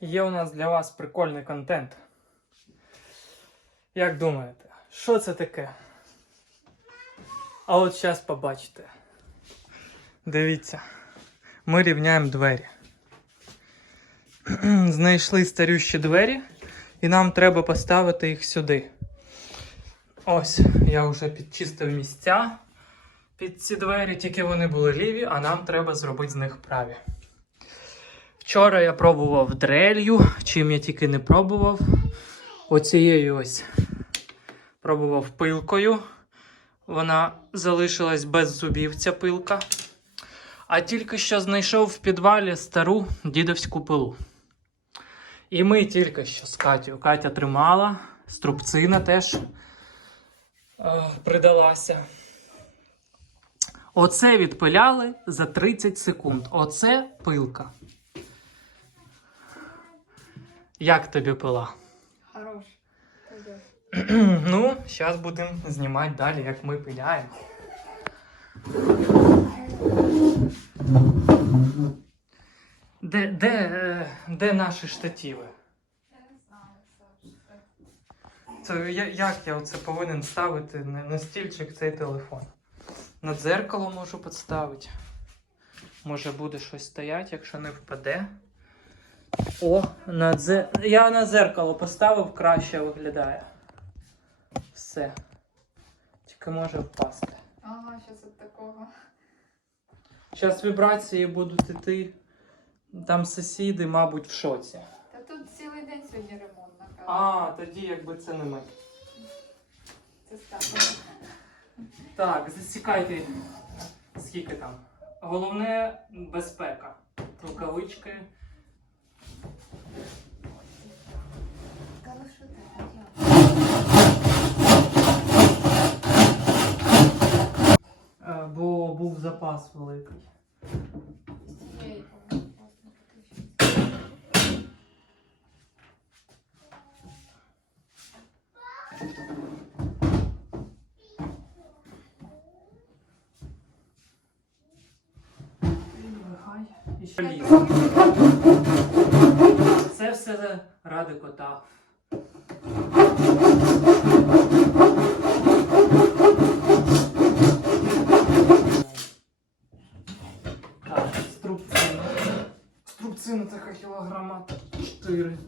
Є у нас для вас прикольний контент. Як думаєте, що це таке? А от зараз побачите. Дивіться, ми рівняємо двері. Знайшли старющі двері, і нам треба поставити їх сюди. Ось, я вже підчистив місця під ці двері, тільки вони були ліві, а нам треба зробити з них праві. Вчора я пробував дрелью, чим я тільки не пробував. Оцією ось пробував пилкою. Вона залишилась без зубів, ця пилка. А тільки що знайшов в підвалі стару дідовську пилу. І ми тільки що з Катю. Катя тримала, струбцина теж е, придалася. Оце відпиляли за 30 секунд. Оце пилка. Як тобі пила? Хорош. Ну, зараз будемо знімати далі, як ми пиляємо. Де, де, е, де наші штативи? Це я, як я оце повинен ставити на, на стільчик цей телефон? На дзеркало можу підставити. Може буде щось стояти, якщо не впаде. О, на дзе... я на дзеркало поставив, краще виглядає. Все. Тільки може впасти. Ага, сейчас от такого. Зараз вібрації будуть іти. Там сусіди, мабуть, в шоці. Та тут цілий день сьогодні ремонт напевно. А, тоді якби це не ми. Це ставимо. Так, засікайте, скільки там. Головне безпека. Рукавички. Та ну що ти? Е, Бо був запас великий. Ей, по-моєму, класно потушить. І ще ліс. Це все ради кота. Так, струбцина. Струбцина така кілограма 4.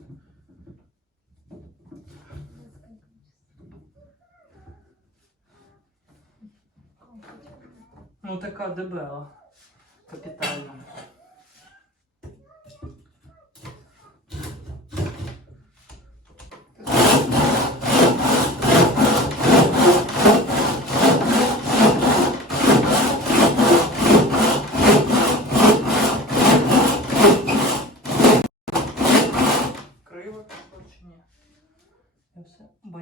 Ну така дебела. Капітальна.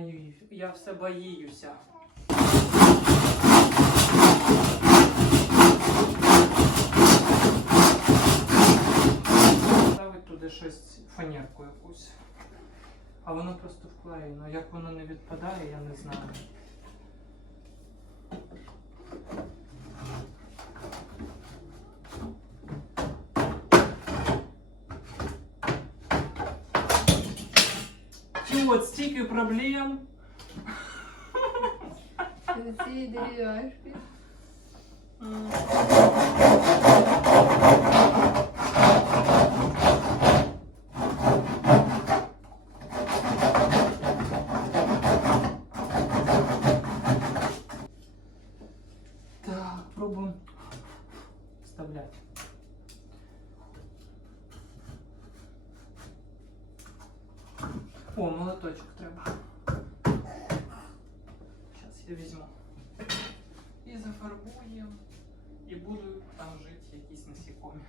Боюсь. Я все боюся. Ставить туди щось фанерку якусь. А воно просто вклеєно. Як воно не відпадає, я не знаю. Чу, от стільки проблем. Ці дерев'яшки. молоточок треба. Сейчас я візьму. І зафарбуємо. І будуть там жити якісь насікомі.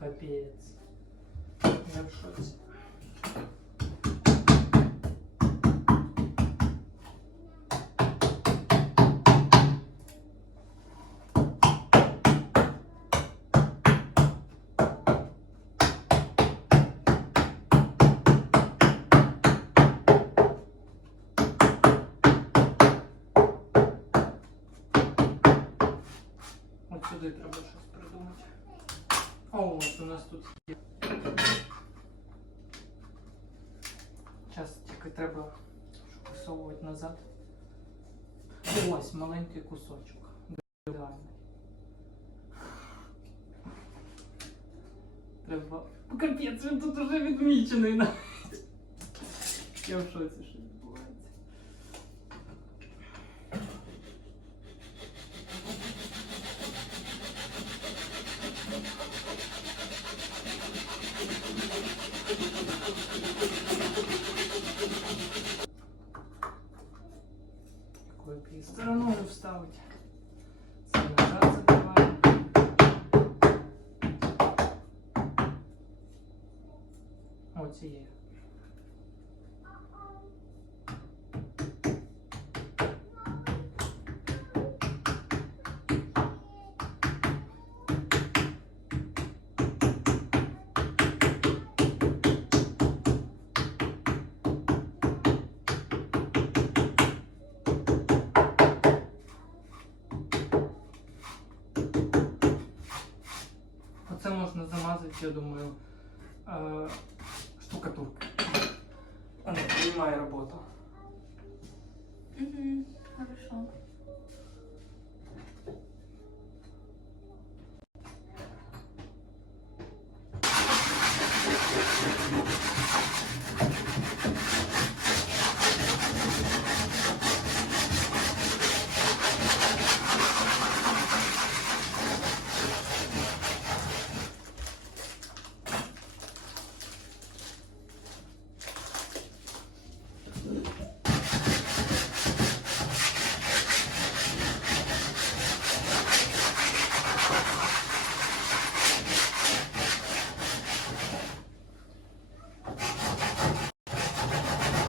Капець. Я в тут є. Зараз тільки треба висовувати назад. Ось маленький кусочок. Ідеальний. Треба... Капець, він тут уже відмічений навіть. Я в шоці ще. Оцією. Оце можна замазати, я думаю, е, Она принимает работу. Угу, хорошо.